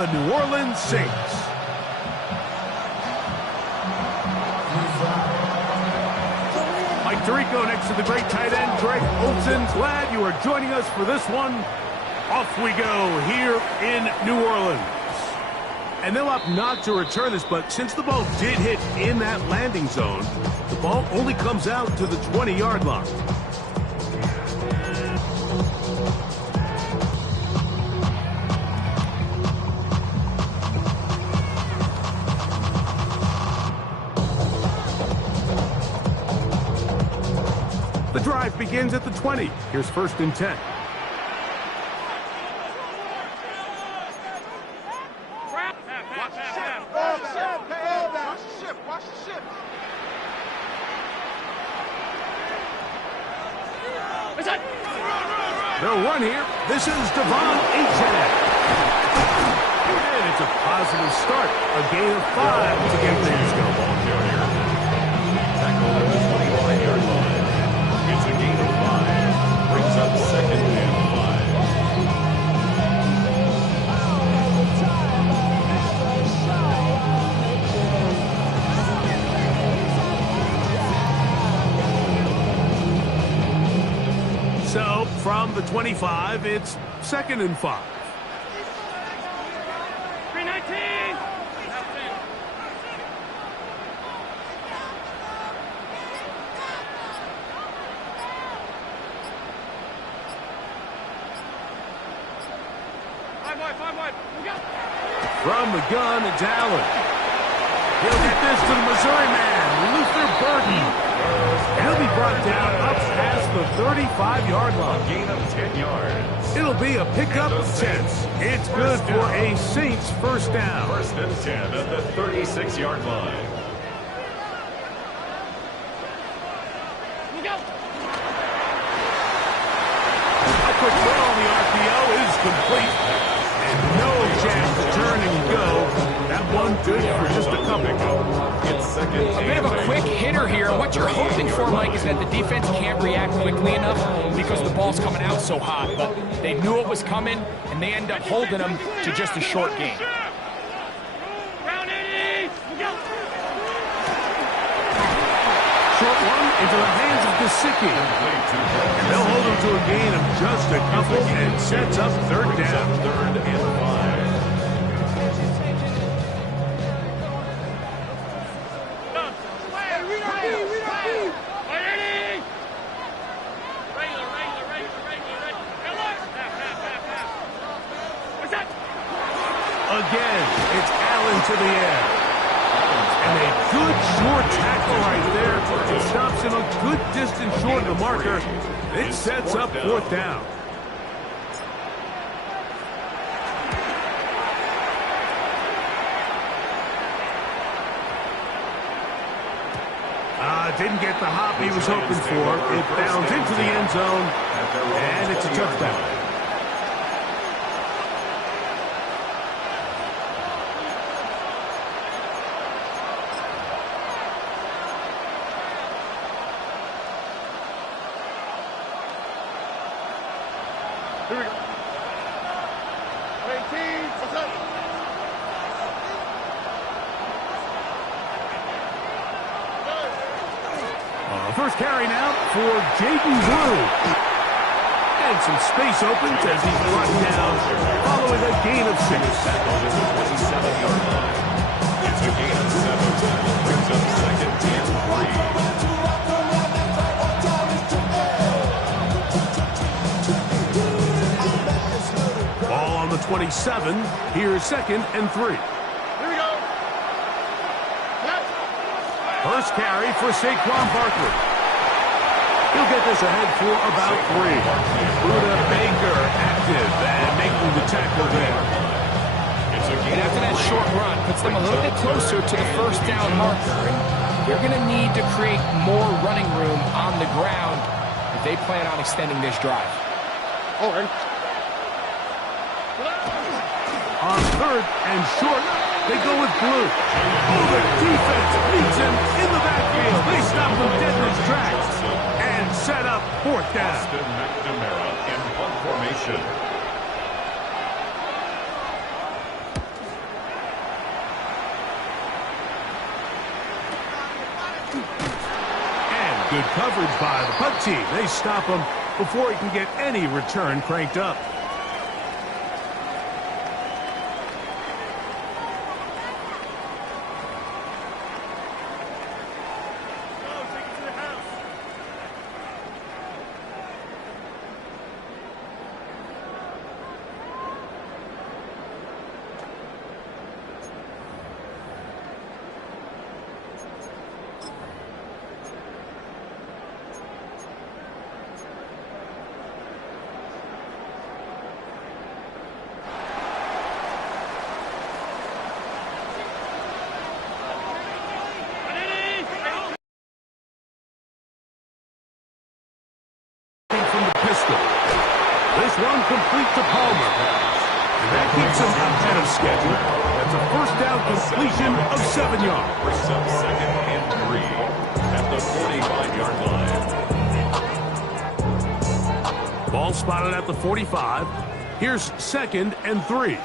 the New Orleans Saints. Mike Tirico next to the great tight end, Greg Olsen. Glad you are joining us for this one. Off we go here in New Orleans. And they'll opt not to return this, but since the ball did hit in that landing zone, the ball only comes out to the 20-yard line. The drive begins at the 20. Here's 1st and 10. They'll run here. This is Devon Achane. And it's a positive start. A gain of 5 to get things going. Ball carrier. Tackle at the 25-yard line. It's a gain of 5. Brings up 2nd and 5. So, from the 25, it's 2nd and 5. 319! Five wide. From the gun, it's Allen. He'll get this to the Missouri man, Luther Burden. He'll be brought down up past the 35-yard line. Gain of 10 yards. It'll be a pickup of 10. It's good for a Saints first down. 1st and 10 at the 36-yard line. A quick throw on the RPO is complete. And no chance to turn and go. That one good for just a couple. It's 2nd. A bit of a quick hitter here. What you're hoping for, Mike, is that the defense can't react quickly enough because the ball's coming out so hot. But they knew it was coming, and they end up holding them to just a short gain. Short one into the hands of Gesicki. And they'll hold him to a gain of just a couple and sets up 3rd down. 3rd and 5. Again, it's Allen to the air. And a good short tackle right there. It stops him a good distance short of the marker. It sets up 4th down. Didn't get the hop he was hoping for. It bounds into the end zone, and it's a touchdown. Here we go. 18. What's up? First carry now for Jaden Blue. And some space opens as he's brought down following a gain of 6. Tackle at the 27-yard line. It's a gain of 7. Brings up 2nd and 3. Ball on the 27. Here's 2nd and 3. Here we go. First carry for Saquon Barkley. He'll get this ahead for about 3. Buda Baker active and making the tackle there. And after that short run, puts them a little bit closer to the 1st down marker. And they're going to need to create more running room on the ground if they plan on extending this drive. Over. On 3rd and short, they go with Blue. Oh, the defense meets him in the backfield. They stop him dead in his tracks and set up 4th down. Austin McNamara in punt formation. Good coverage by the punt team. They stop him before he can get any return cranked up. This one complete to Palmer. And that keeps him ahead of schedule. That's a first down completion of 7 yards. Brings up 2nd and 3 at the 45-yard line. Ball spotted at the 45. Here's 2nd and 3.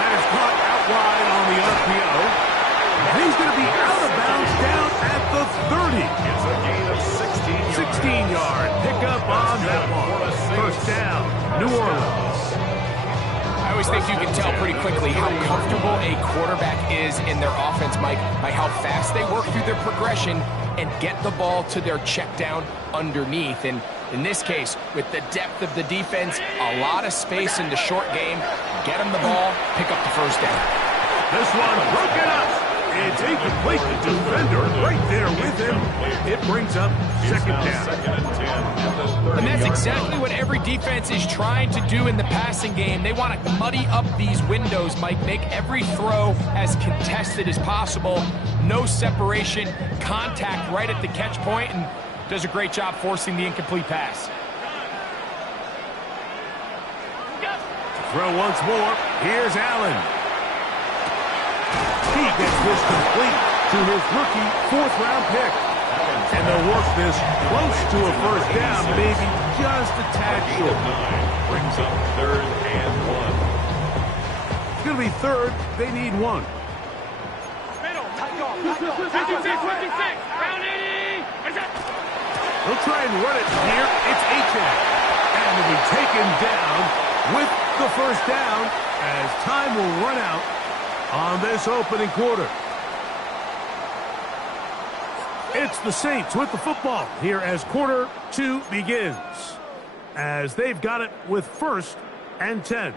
That is caught out wide on the RPO. And he's going to be out of bounds down at the 30. It's a gain of 16 yards. 16-yard pickup on that one. First down, New Orleans. I always think you can tell pretty quickly how comfortable a quarterback is in their offense, Mike, by how fast they work through their progression and get the ball to their check down underneath. And in this case, with the depth of the defense, a lot of space in the short game, get them the ball, pick up the first down. This one broken up. It's incomplete. The defender right there with him. It brings up 2nd down. 2nd and 10 at the 30-yard And that's exactly what every defense is trying to do in the passing game. They want to muddy up these windows, Mike, make every throw as contested as possible. No separation, contact right at the catch point, and does a great job forcing the incomplete pass. Throw once more. Here's Allen. He gets this complete to his rookie 4th-round pick. And they'll work this close to a first down, maybe just a tad short. brings up 3rd and 1. It's going to be 3rd. They need 1. They'll try and run it here. It's Achane. And will be taken down with the first down as time will run out on this opening quarter. It's the Saints with the football here as quarter 2 begins. As they've got it with 1st and 10.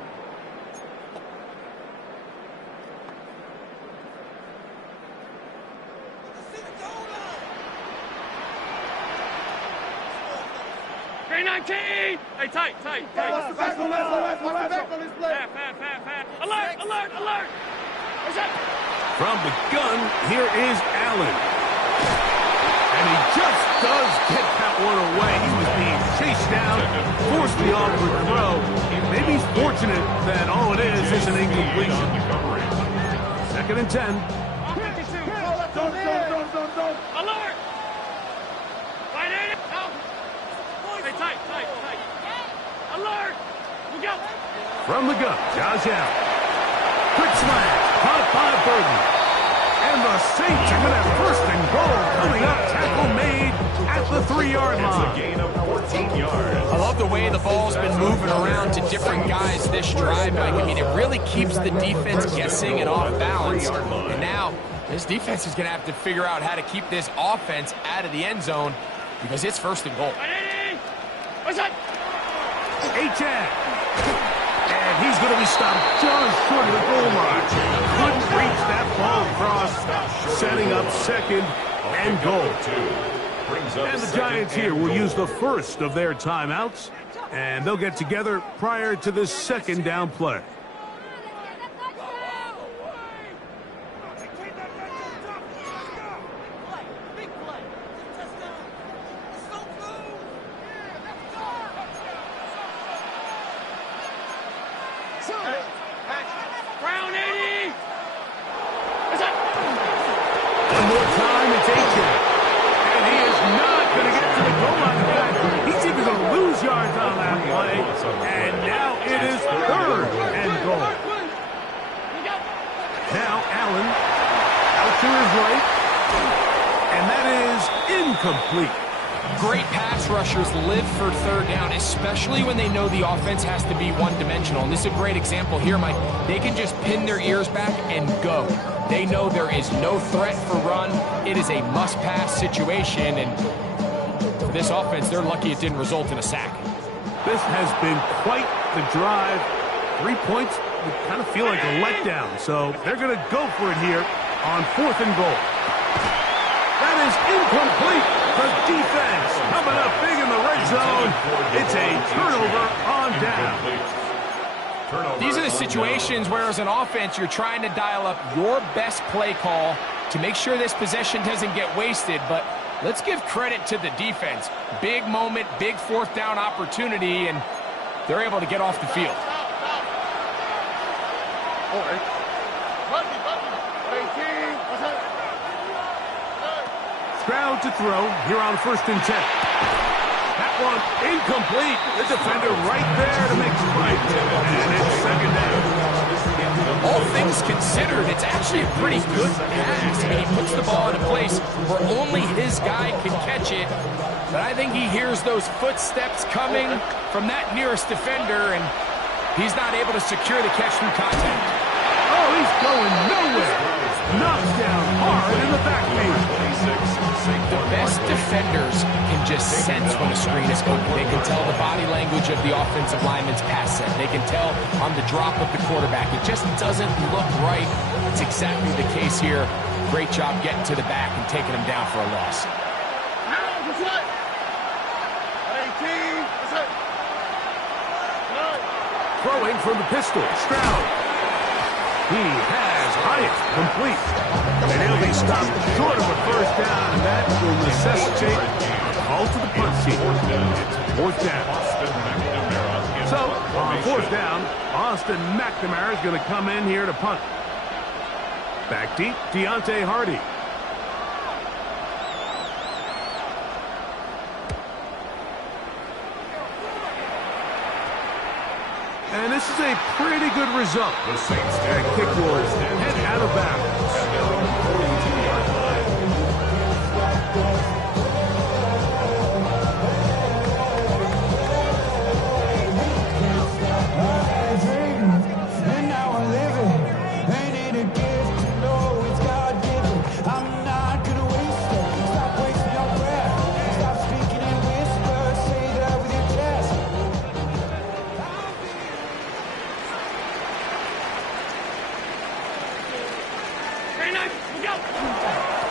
Green 19! Hey, tight. What's the back on this play? Pat. Alert! What's up? From the gun, here is Allen. And he just does get that one away. He was being chased down, forced the awkward throw. Maybe he's fortunate that all it is an incompletion. 2nd and 10. Don't. Alert! Right in it. Hey, tight. Alert! We go. From the gun, Josh Allen. Quick smash, caught by Burton. And the Saints are going to have 1st and goal coming up. Tackle made at the 3-yard line. It's a gain of 14 yards. I love the way the ball's been moving around to different guys this drive, Mike. I mean, it really keeps the defense guessing and off balance. And now, this defense is going to have to figure out how to keep this offense out of the end zone because it's 1st and goal. What's that? Achane. And he's going to be stopped just short of the goal line. Couldn't reach that ball across, setting up 2nd and goal. And the Giants here will use the first of their timeouts, and they'll get together prior to this 2nd down play. Brown 80! One more time, it's Achane. And he is not going to get to the goal line. In fact, he's even going to lose yards on that play. And now it is 3rd incomplete. Great pass rushers live for third down, especially when they know the offense has to be one-dimensional. And this is a great example here, Mike. They can just pin their ears back and go. They know there is no threat for run. It is a must-pass situation, and for this offense, they're lucky it didn't result in a sack. This has been quite the drive. 3 points would kind of feel like a letdown, so they're going to go for it here on 4th and goal. That is incomplete. The defense coming up big in the red zone. It's a turnover on down. These are the situations where, as an offense, you're trying to dial up your best play call to make sure this possession doesn't get wasted. But let's give credit to the defense. Big moment, big 4th down opportunity, and they're able to get off the field. Stroud to throw here on 1st and 10. That one incomplete. The defender right there to make the play. And it's 2nd down. All things considered, it's actually a pretty good pass. I mean, he puts the ball in a place where only his guy can catch it. But I think he hears those footsteps coming from that nearest defender, and he's not able to secure the catch through contact. Oh, he's going nowhere. Knocked down hard in the backfield. The best defenders can just sense when a screen is coming. They can tell the body language of the offensive lineman's pass set. They can tell on the drop of the quarterback. It just doesn't look right. It's exactly the case here. Great job getting to the back and taking him down for a loss. Throwing from the pistol, Stroud. He has Hyatt complete. And he'll be stopped short of a 1st down, and that will necessitate a call to the punt team. It's 4th down. So, on 4th down, Austin McNamara is going to come in here to punt. Back deep, Deontay Hardy. And this is a pretty good result. That kick will head out of bounds.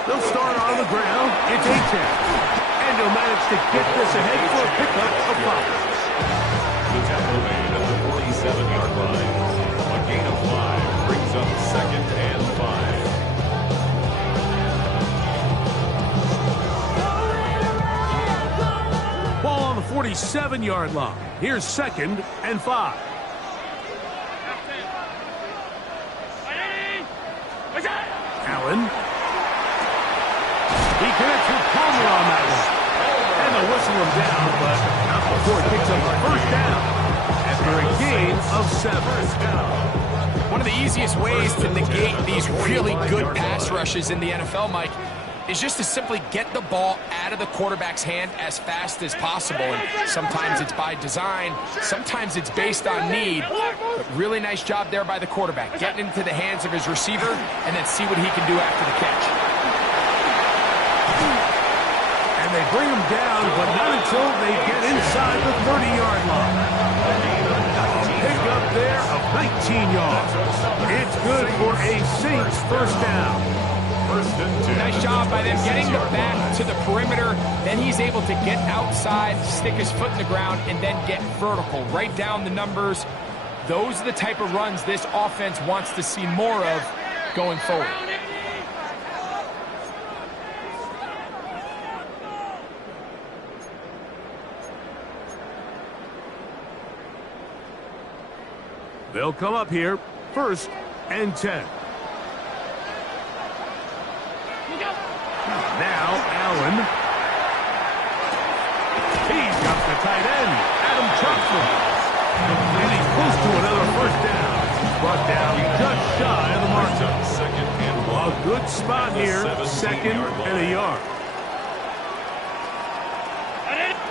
They'll start on the ground. It's A-10. And he'll manage to get this ahead for a pickup of 5. The tackle made at the 47-yard line. A gain of 5 brings up 2nd and 5. Ball on the 47-yard line. Here's 2nd and 5. Allen. He connects with Palmer on that one. And they'll whistle him down, but not before he picks up a 1st down after a gain of 7. One of the easiest ways to negate these really good pass rushes in the NFL, Mike, is just to simply get the ball out of the quarterback's hand as fast as possible. And sometimes it's by design, sometimes it's based on need. But really nice job there by the quarterback, getting into the hands of his receiver and then see what he can do after the catch. And they bring him down, but not until they get inside the 30-yard line. Pick up there of 19 yards. It's good for a Saints 1st down. Nice job by them getting the back to the perimeter. Then he's able to get outside, stick his foot in the ground, and then get vertical. Right down the numbers. Those are the type of runs this offense wants to see more of going forward. They'll come up here, 1st and 10. Now Allen. He's got the tight end, Adam Truxtun. And he's close to another 1st down. He's brought down just shy of the mark. 2nd and 1. A good spot here, 2nd and a yard.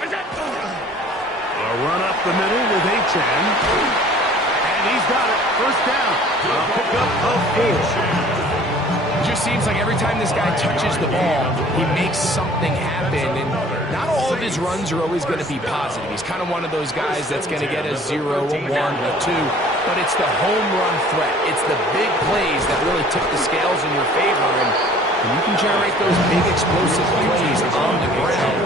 A run up the middle with H.N. And he's got it. First down. A pickup of 4. It just seems like every time this guy touches the ball, he makes something happen. And not all of his runs are always going to be positive. He's kind of one of those guys that's going to get a 0, a 1, a 2. But it's the home run threat. It's the big plays that really tip the scales in your favor. And when you can generate those big explosive plays on the ground,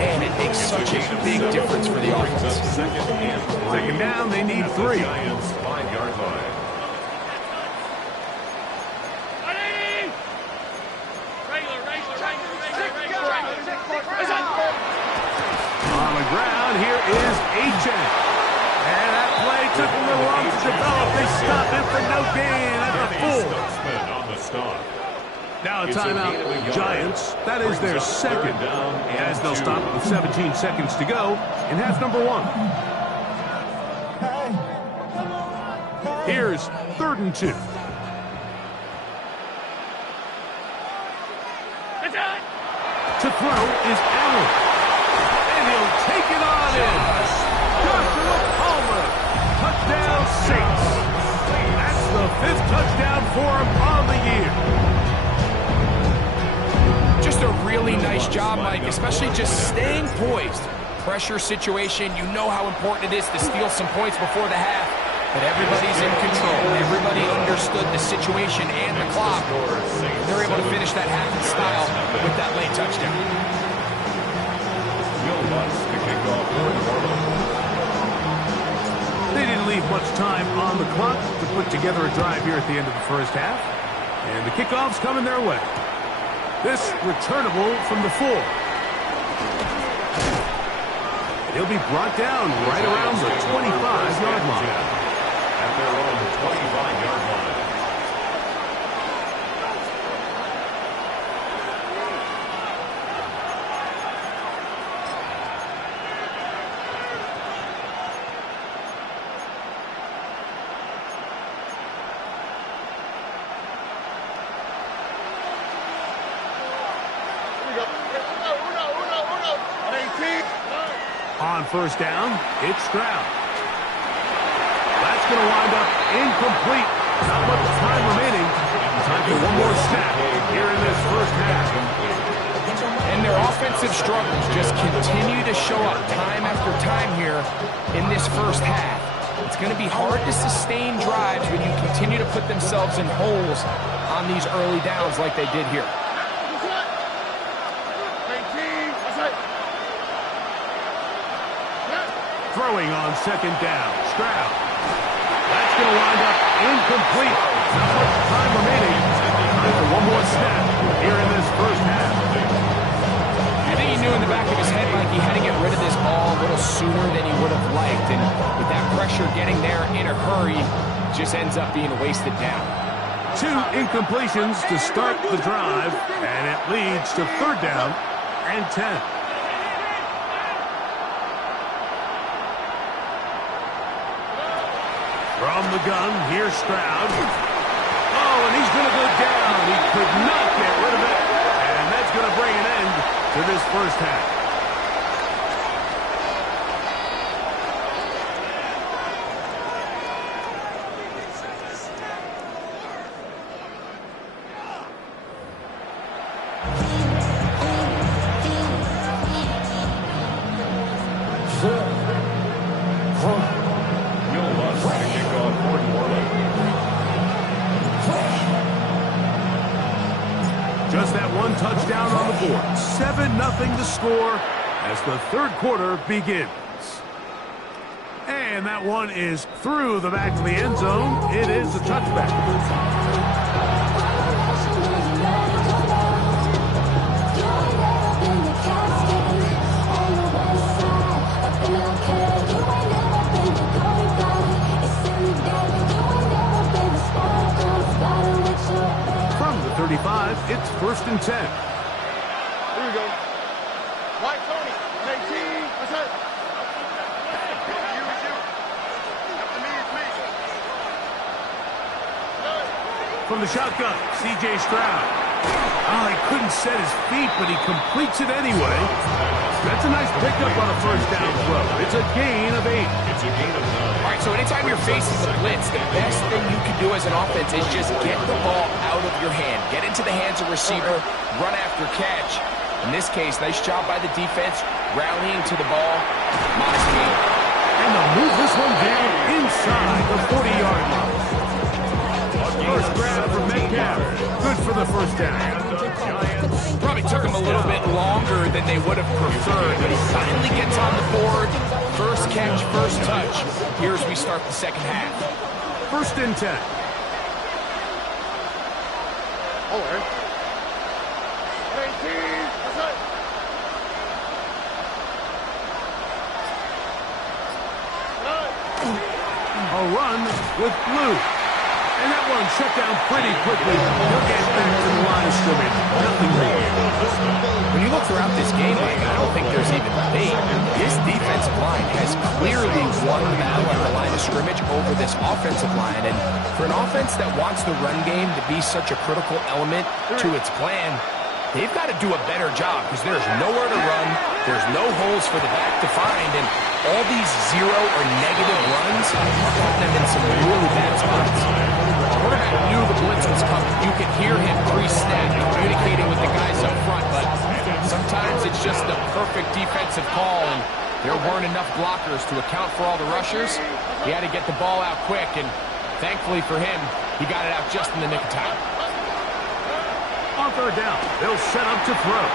man, it makes such a big difference for the offense. Second down, they need 3. Giants 5-yard line. On the ground, here is H.N. And that play took a little long to develop. They stop him for no gain at the full. On the stop. Now a timeout, Giants. That is their second, as they'll stop with 17 seconds to go in half number 1. Here's 3rd and 2. To throw is Allen. And he'll take it on in. Joshua Palmer. Touchdown Saints. That's the 5th touchdown for him on the year. Just a really nice job, Mike, especially just staying poised. Pressure situation, you know how important it is to steal some points before the half. But everybody's in control. Everybody understood the situation and the clock. They're able to finish that half in style with that late touchdown. They didn't leave much time on the clock to put together a drive here at the end of the first half. And the kickoff's coming their way. This returnable from the 4. He'll be brought down right around the 25-yard line. At their own 25-yard line. On first down, it's Stroud. That's going to wind up incomplete. Not much time remaining. Time for one more snap here in this first half. And their offensive struggles just continue to show up time after time here in this first half. It's going to be hard to sustain drives when you continue to put themselves in holes on these early downs like they did here. Throwing on second down, Stroud. That's going to wind up incomplete. Not much time remaining. Time for one more snap here in this first half. I think he knew in the back of his head, Mike, he had to get rid of this ball a little sooner than he would have liked. And with that pressure getting there in a hurry, it just ends up being a wasted down. 2 incompletions to start the drive, and it leads to 3rd down and 10. From the gun, here's Stroud. Oh, and he's going to go down. He could not get rid of it. And that's going to bring an end to this first half. Just that one touchdown on the board. 7-0 to score as the 3rd quarter begins. And that one is through the back of the end zone. It is a touchback. From the 35, it's 1st and 10. Here we go. White Tony, 18. What's up? From the shotgun, C.J. Stroud. Oh, he couldn't set his feet, but he completes it anyway. That's a nice pickup on a first down throw. It's a gain of 8. It's a gain of 9. All right, so anytime you're facing the blitz, the best thing you can do as an offense is just get the ball out of your hand. Get into the hands of receiver, run after catch. In this case, nice job by the defense, rallying to the ball. Modest gain. And they'll move this one down inside the 40-yard line. First grab for Metcalf. Good for the first down. Probably took him a little bit longer than they would have preferred, but he finally gets on the board. First catch, first touch. Here as we start the second half. First and 10. A run with Blue. And that one shut down pretty quickly. He'll get back to the line of scrimmage. Nothing more. When you look throughout this game, Mike, I don't think there's even debate. This defensive line has clearly won the battle at the line of scrimmage over this offensive line. And for an offense that wants the run game to be such a critical element to its plan, they've got to do a better job because there's nowhere to run. There's no holes for the back to find. And all these zero or negative runs are putting them in some really bad spots. The quarterback knew the blitz was coming. You could hear him pre-snap communicating with the guys up front, but sometimes it's just the perfect defensive call, and there weren't enough blockers to account for all the rushers. He had to get the ball out quick, and thankfully for him, he got it out just in the nick of time. On third down, they'll set up to throw.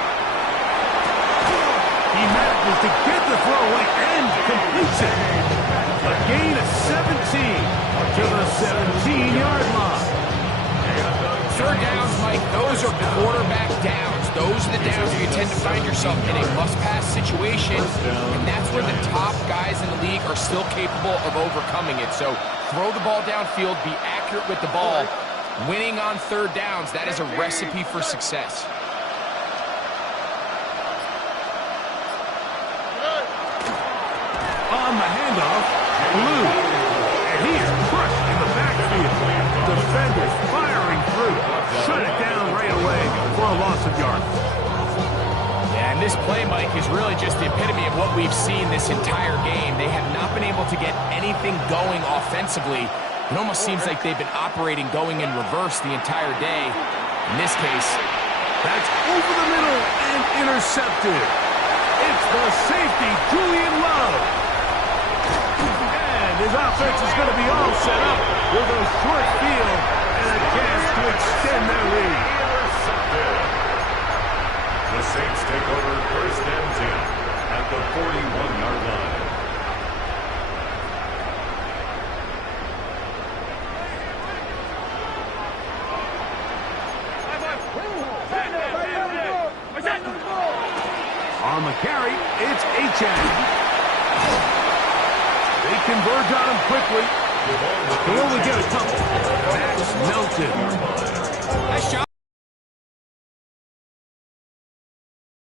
He manages to get the throw away and completes it. A gain of 17 to the 17-yard line. Third downs, Mike, those are quarterback downs. Those are the downs where you tend to find yourself in a must-pass situation, and that's where the top guys in the league are still capable of overcoming it. So throw the ball downfield, be accurate with the ball. Winning on third downs, that is a recipe for success. On the handoff, Blue. And he is crushed in the backfield. Defenders firing through. Shut it down right away for a loss of yards. Yeah, and this play, Mike, is really just the epitome of what we've seen this entire game. They have not been able to get anything going offensively. It almost seems like they've been operating going in reverse the entire day. In this case, that's over the middle and intercepted. It's the safety, Julian Love. And his offense is going to be all set up with a short field and a chance to extend their lead. The Saints take over first and 10 at the 41-yard line. On the carry, it's Achane. They converge on him quickly. He'll only get a couple. That's Melton. nice job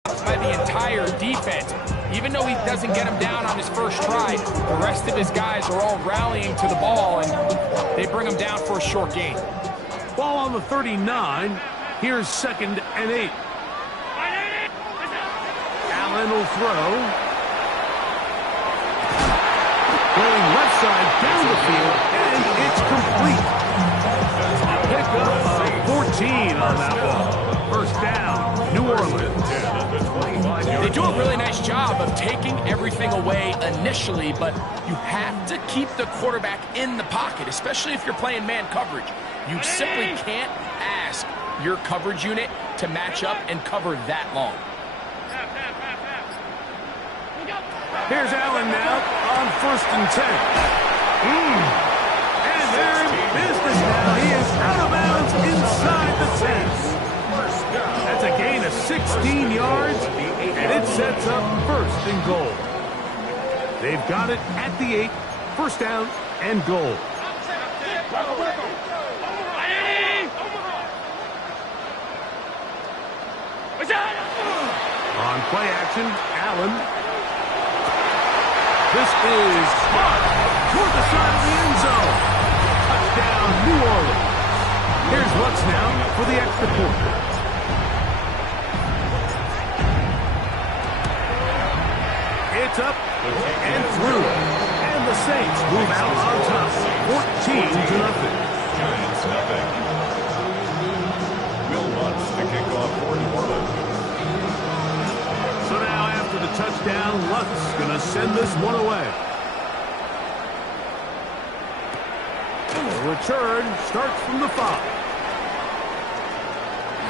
by the entire defense. Even though he doesn't get him down on his first try, the rest of his guys are all rallying to the ball, and they bring him down for a short gain. Ball on the 39. Here's second and 8. Allen will throw. Going left side down the field, and it's complete. A pickup of 14 on that ball. First down, New Orleans. They do a really nice job of taking everything away initially, but you have to keep the quarterback in the pocket, especially if you're playing man coverage. You simply can't ask your coverage unit to match up and cover that long. Here's Allen now on first and 10. And they're in business now. He is out of bounds inside the 10. That's a gain of 16 yards, and it sets up first and goal. They've got it at the 8, first down and goal. On play action, Allen. This is caught toward the side of the end zone. Touchdown, New Orleans. Here's Lutz now for the extra point. Gets up and through. And the Saints move out on top, 14-0. Giants nothing. Will wants to kick off for New Orleans. So now after the touchdown, Lutz going to send this one away. The return starts from the 5.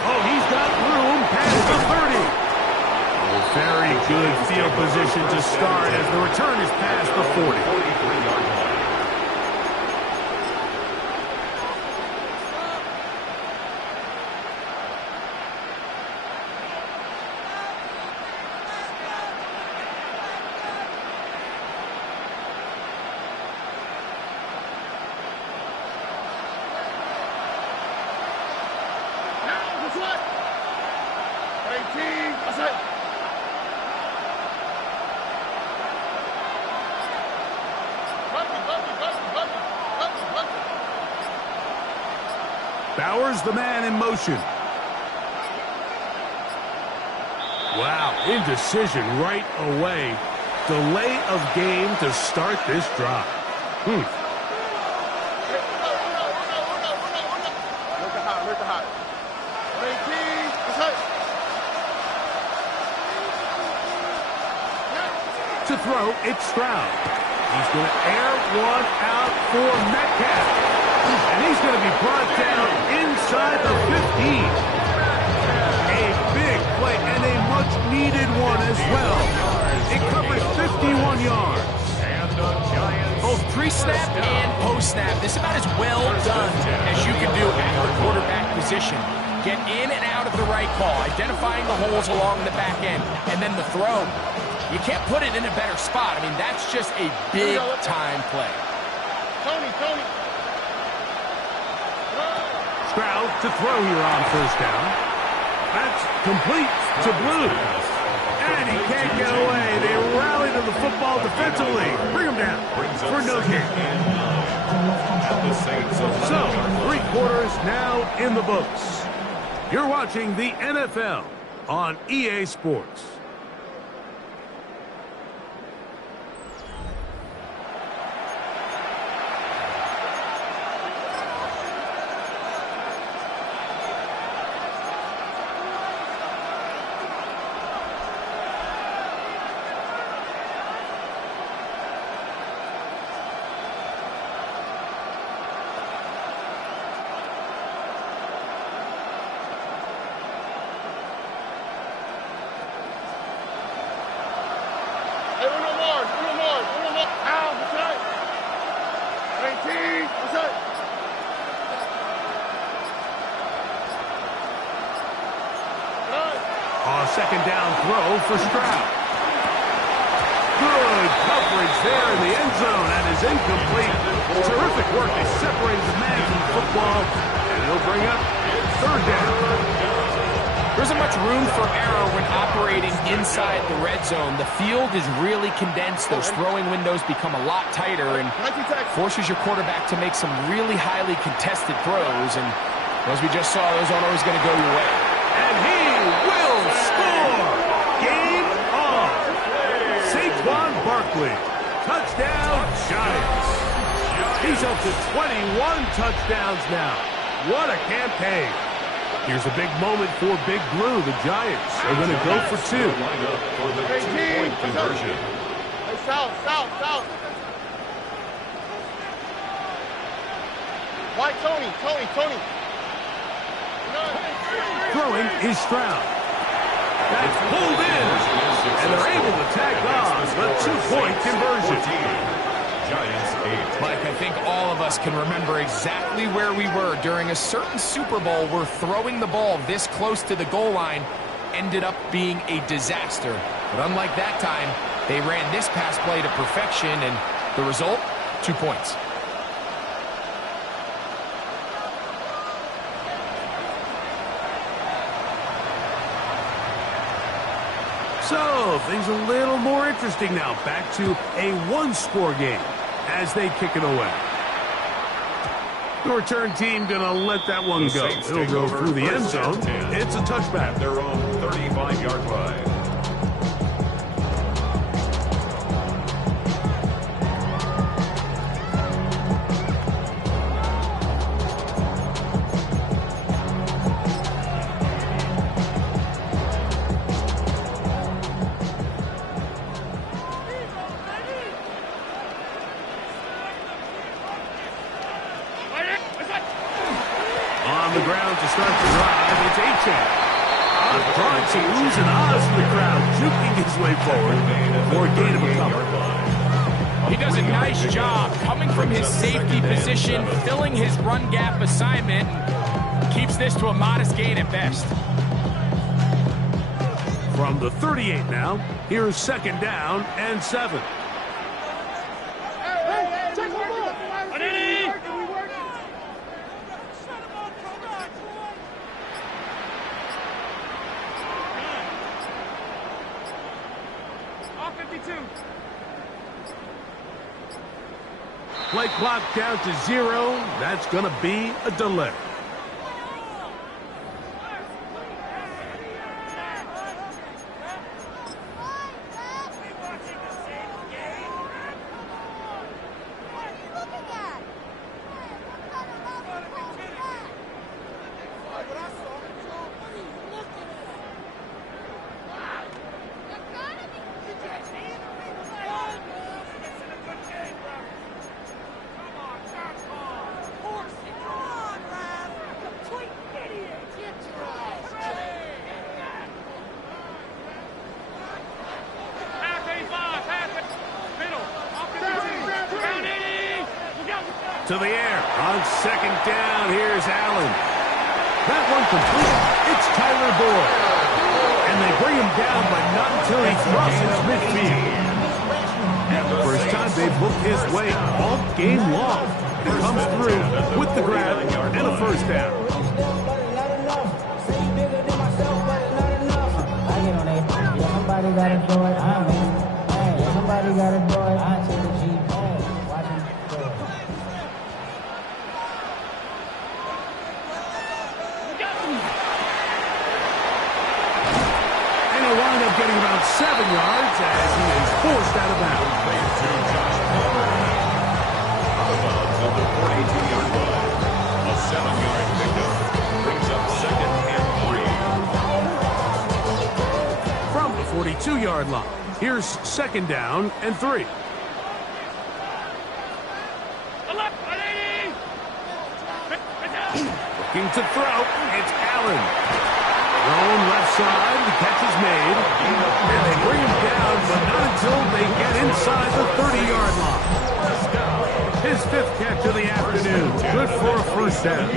Oh, he's got room past the 30. Very good field position to start as the return is past the 40. 43-yard line. Bowers, the man in motion. Wow, indecision right away. Delay of game to start this drive. To throw, it's Stroud. He's going to air one out for Metcalf. And he's going to be brought down inside the 15. A big play and a much-needed one as well. It covers 51 yards. And the Giants. Both pre-snap and post-snap. This is about as well done as you can do at the quarterback position. Get in and out of the right call, identifying the holes along the back end, and then the throw. You can't put it in a better spot. I mean, that's just a big-time play. Tony. Stroud to throw here on first down. That's complete to Blue. And he can't get away. They rally to the football defensively. Bring him down for no gain. So, 3 quarters now in the books. You're watching the NFL on EA Sports. Second down throw for Stroud. Good coverage there in the end zone and is incomplete. Terrific work to separate the man from the football, and it'll bring up 3rd down. There isn't much room for error when operating inside the red zone. The field is really condensed. Those throwing windows become a lot tighter and forces your quarterback to make some really highly contested throws. And as we just saw, those aren't always going to go your way. And he will score! Game on! Saquon Barkley. Touchdown, Giants. He's up to 21 touchdowns now. What a campaign. Here's a big moment for Big Blue. The Giants are going to go for 2. For the 2-point conversion. Hey, south. White, Tony. Throwing is Stroud. That's pulled in. And they're able to tag on the 2-point conversion. Giants 8. Mike, I think all of us can remember exactly where we were during a certain Super Bowl where throwing the ball this close to the goal line ended up being a disaster. But unlike that time, they ran this pass play to perfection, and the result, 2 points. So, things a little more interesting now. Back to a 1-score game as they kick it away. The return team going to let that one go. It'll go through the end zone. It's a touchback. Their own 35-yard line. start the drive. It's A-Chain. Drawing some oohs and ahs from the crowd, juking his way forward for a gain of a couple. He does a nice job coming from his safety position, filling his run gap assignment, and keeps this to a modest gain at best. From the 38 now, here's second down and 7. Play clock down to 0. That's going to be a delay. To the air on second down. Here's Allen. That one complete. It's Tyler Boyd. And they bring him down, but not until he crosses midfield. First time they've looked his way all game long. He comes through with the grab and a first down. Somebody got to do it. Hey, somebody got to do it. I take the G. Watch him do it. Wind up getting about 7 yards as he is forced out of bounds. Out of bounds at the 42-yard line. A 7-yard pickup brings up second and 3. From the 42-yard line, here's second down and 3. Looking to throw, it's Allen. Thrown left side, the catch is made, and they bring him down, but not until they get inside the 30-yard line. His 5th catch of the afternoon, good for a first down.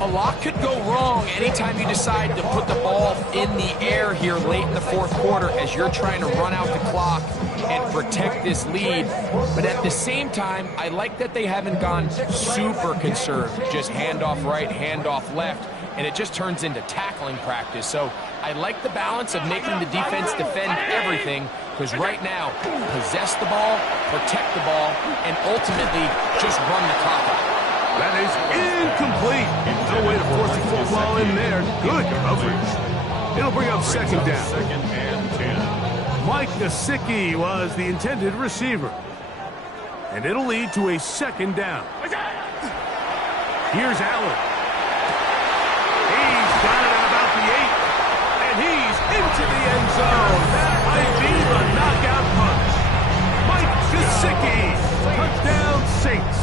A lot could go wrong anytime you decide to put the ball in the air here late in the fourth quarter as you're trying to run out the clock and protect this lead. But at the same time, I like that they haven't gone super conserved, just handoff right, handoff left, and it just turns into tackling practice. So I like the balance of making the defense defend everything, because right now, possess the ball, protect the ball, and ultimately just run the clock out. That is incomplete. No way to force the football in there. Good coverage. It'll bring up second down. Second and 10. Mike Gesicki was the intended receiver. And it'll lead to a second down. Here's Allen. He's got it at about the 8. And he's into the end zone. That might be the knockout punch. Mike Gesicki. Touchdown, Saints.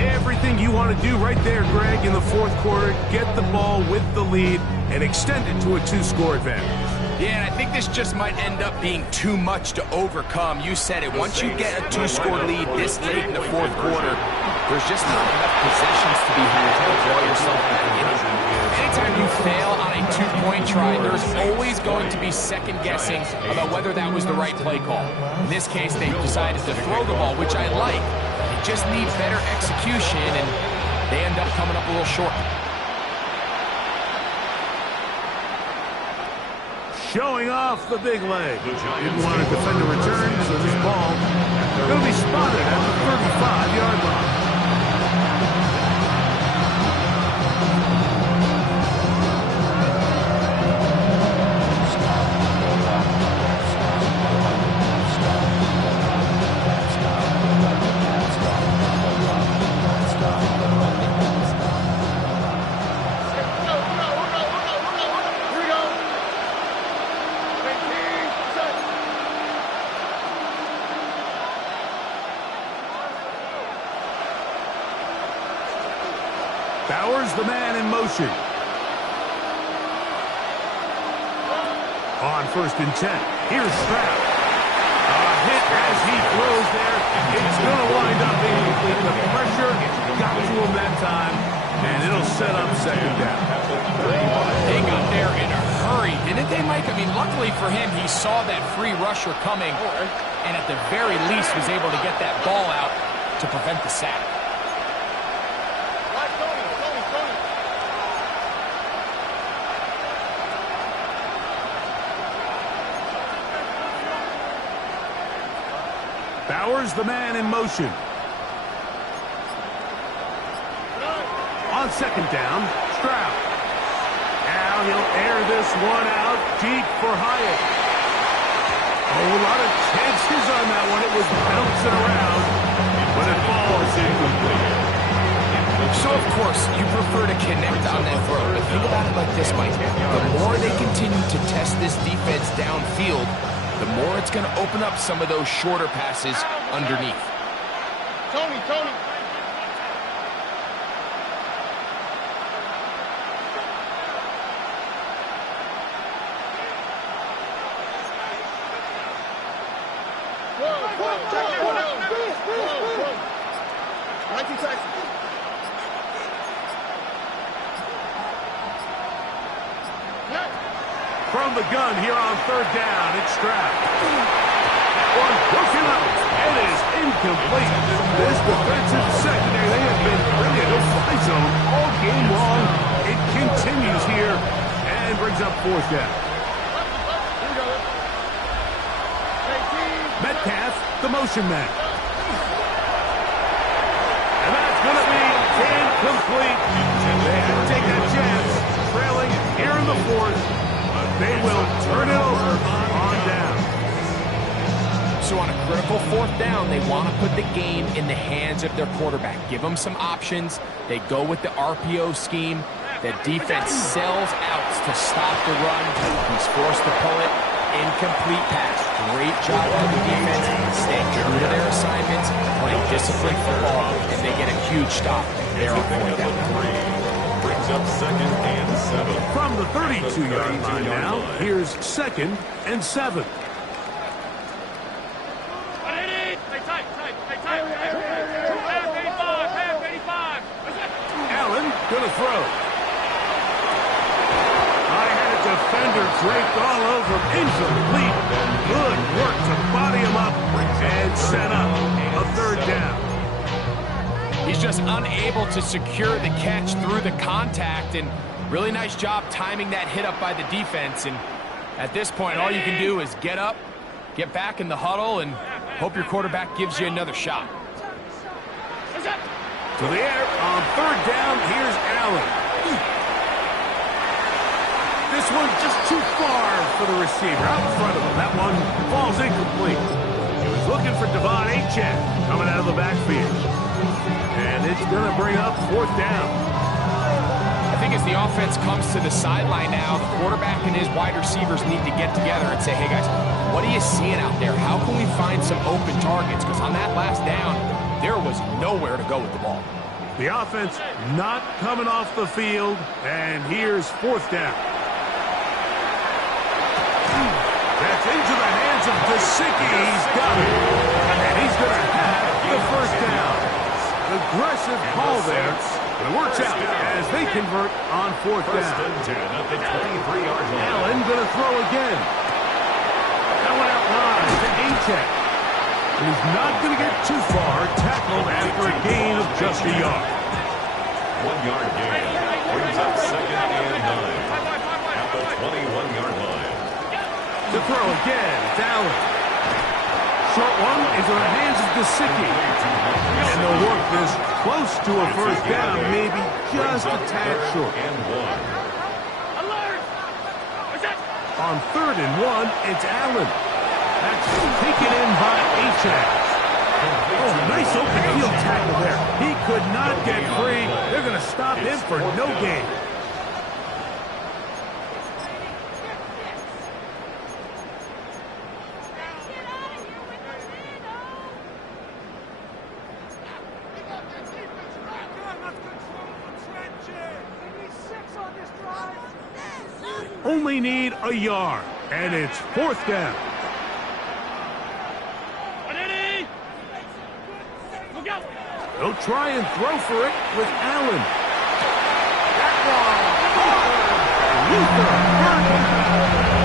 Everything you want to do right there, Greg, in the fourth quarter. Get the ball with the lead and extend it to a 2-score advantage. Yeah, and I think this just might end up being too much to overcome. You said it. Once you get a 2-score lead this late in the fourth quarter, there's just not enough possessions to be had to draw yourself back in it. Anytime you fail on a 2-point try, there's always going to be second guessing about whether that was the right play call. In this case, they decided to throw the ball, which I like. They just need better execution, and they end up coming up a little short. Showing off the big leg. Didn't want to defend the return, so this ball going to be spotted at the 35-yard line. Bauer's the man in motion. On 1st and 10. Here's Stroud. Hit as he throws there. It's going to wind up being complete. The pressure got to him that time, and it'll set up 2nd down. They got there in a hurry, didn't they, Mike? I mean, luckily for him, he saw that free rusher coming, and at the very least was able to get that ball out to prevent the sack. Bauer's the man in motion. On 2nd down, Stroud. Now he'll air this one out deep for Hyatt. Oh, a lot of chances on that one. It was bouncing around, but it falls incomplete. So, of course, you prefer to connect on that throw, but think about it like this, Mike. The more they continue to test this defense downfield, the more it's going to open up some of those shorter passes underneath. Tony. From the gun here on 3rd down, it's Stroud. One broken up. It is incomplete. This defensive secondary, they have been really a no-fly zone all game long. It continues here and brings up 4th down. Metcalf, the motion man. And that's going to be incomplete. They had to take that chance, trailing here in the 4th. They will turn it over on down. So on a critical 4th down, they want to put the game in the hands of their quarterback. Give them some options. They go with the RPO scheme. The defense sells outs to stop the run. He's forced to pull it. Incomplete pass. Great job by the defense. Staying true to their assignments, playing disciplined football, and they get a huge stop there on 4th down. Brings up 2nd and 7. From the 32-yard line now, here's 2nd and 7. Allen gonna throw. I had a defender draped all over him. Incomplete. Good work to body him up and set up a 3rd down. He's just unable to secure the catch through the contact, and really nice job timing that hit up by the defense. And at this point, all you can do is get up, get back in the huddle, and hope your quarterback gives you another shot. To the air on 3rd down, here's Allen. This one just too far for the receiver out in front of him. That one falls incomplete. He was looking for Devon Achek coming out of the backfield. And it's going to bring up 4th down. I think as the offense comes to the sideline now, the quarterback and his wide receivers need to get together and say, hey, guys, what are you seeing out there? How can we find some open targets? Because on that last down, there was nowhere to go with the ball. The offense not coming off the field, and here's 4th down. That's into the hands of Gesicki. He's got it. And he's going to have the 1st down. Aggressive call there, but it works out as they convert on 4th down. 1st and 10 at the 23-yard line. Allen going to throw again. That one out wide to Achek. And he's not going to get too far, tackled after a gain of just a yard. 1-yard gain brings up 2nd and 9 at the 21-yard line. To throw again, it's Allen. Short one is in the hands of Gesicki. And they'll work this close to a 1st down, maybe just a tad short. On 3rd and 1, it's Allen. That's taken in by Achek. Oh, nice open field tackle there. He could not get free. They're going to stop him for no gain. only need a yard, and it's 4th down. They'll try and throw for it with Allen. That ball. Luther.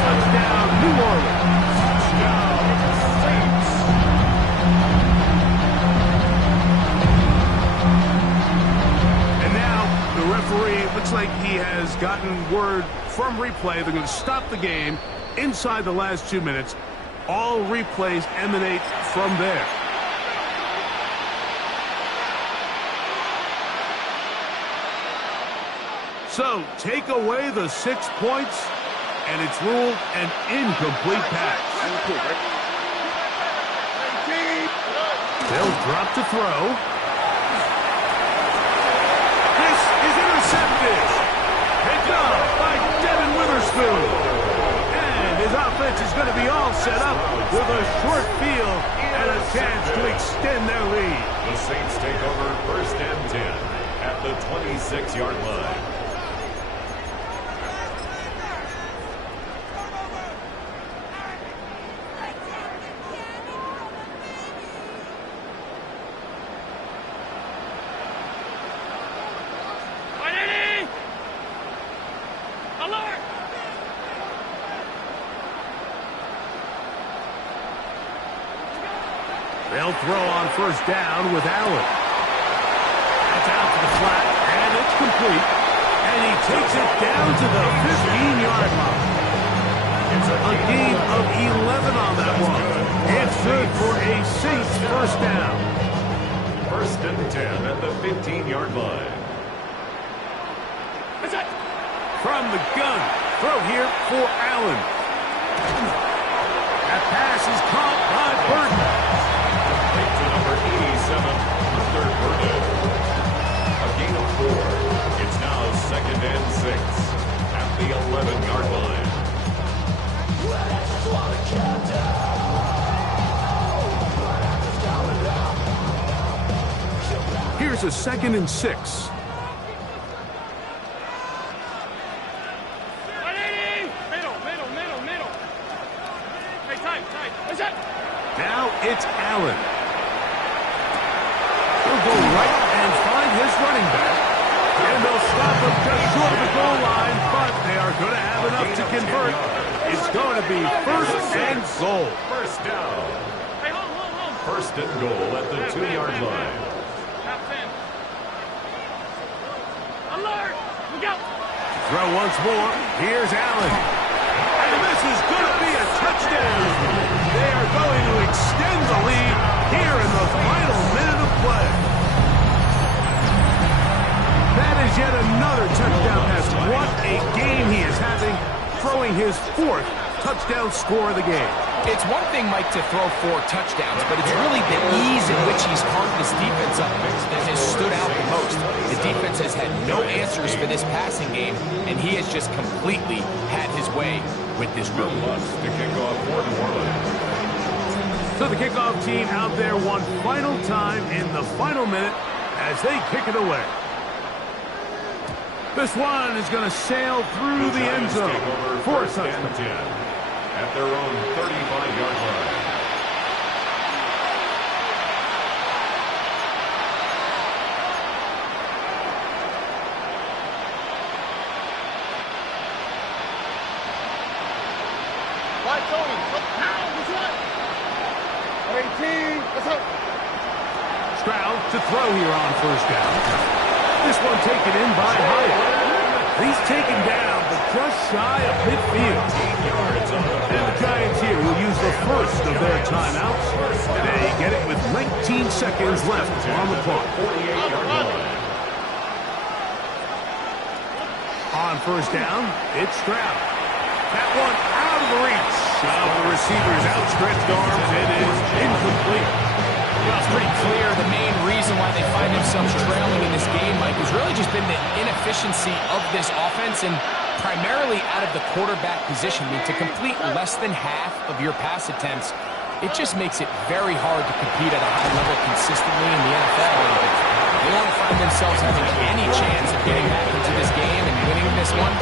Touchdown, New Orleans. And now the referee looks like he has gotten word from replay. They're going to stop the game inside the last 2 minutes. All replays emanate from there. So, take away the 6 points, and it's ruled an incomplete pass. They'll drop to throw. This is intercepted. Picked up by Devin Witherspoon. And his offense is going to be all set up with a short field and a chance to extend their lead. The Saints take over 1st and 10 at the 26-yard line. They'll throw on 1st down with Allen. That's out to the flat, and it's complete. And he takes it down to the 15-yard line. It's a gain of 11 on that one. It's good for a Saints 1st down. 1st and 10 at the 15-yard line. From the gun, throw here for Allen. That pass is caught by Burton. To number 87, Luther Burden. A gain of 4. It's now 2nd and 6 at the 11-yard line. Here's a 2nd and 6. Now it's Allen. He'll go right and find his running back. And they'll stop him just short of the goal line, but they are going to have enough to convert. It's going to be 1st and goal. 1st down. 1st and goal at the 2-yard line. Alert! Look out! Throw once more. Here's Allen. And this is going to be a touchdown. They are going to extend the lead here in the final minute of play. That is yet another touchdown pass. What a game he is having, throwing his 4th touchdown score of the game. It's one thing, Mike, to throw 4 touchdowns, but it's really the ease in which he's carved this defense up that has stood out the most. The defense has had no answers for this passing game, and he has just completely had his way with this group. To kick off for New Orleans. So the kickoff team out there one final time in the final minute as they kick it away. This one is going to sail through the end zone for a touchdown. At their own 35-yard line. Right going. Now, this one. 18. Let's go. Stroud to throw here on 1st down. This one taken in by Hyatt. He's taken down, but just shy of midfield. And the Giants here will use the first of their timeouts. They get it with 19 seconds left on the clock. On 1st down, it's Stroud. That one out of the reach of the receiver's outstretched arms. It is incomplete. Well, it's pretty clear the main reason why they find themselves trailing in this game, Mike, has really just been the inefficiency of this offense and primarily out of the quarterback position. I mean, to complete less than half of your pass attempts, it just makes it very hard to compete at a high level consistently in the NFL. And they want to find themselves having any chance of getting back into this game and winning this one.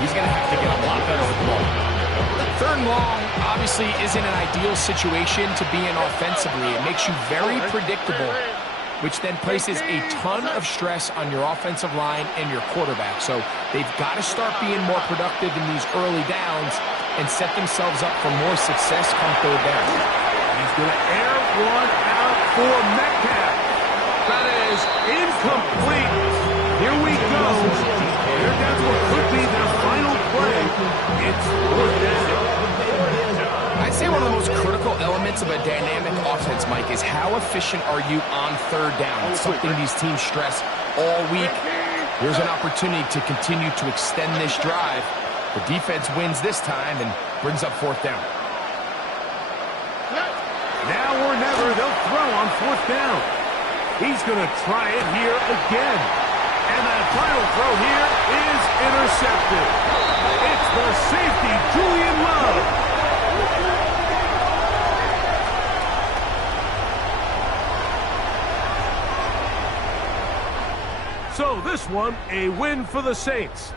He's going to have to get a lot better with the ball. Third and long obviously isn't an ideal situation to be in offensively. It makes you very predictable, which then places a ton of stress on your offensive line and your quarterback. So they've got to start being more productive in these early downs and set themselves up for more success come third down. He's going to air one out for Metcalf. That is incomplete. Here we go. They're down to what could be their final play. It's fourth down. I'd say one of the most critical elements of a dynamic offense, Mike, is how efficient are you on third down? It's something these teams stress all week. Here's an opportunity to continue to extend this drive. The defense wins this time and brings up fourth down. Now or never, they'll throw on fourth down. He's going to try it here again. And that final throw here is intercepted. It's the safety, Julian Love. So this one, a win for the Saints.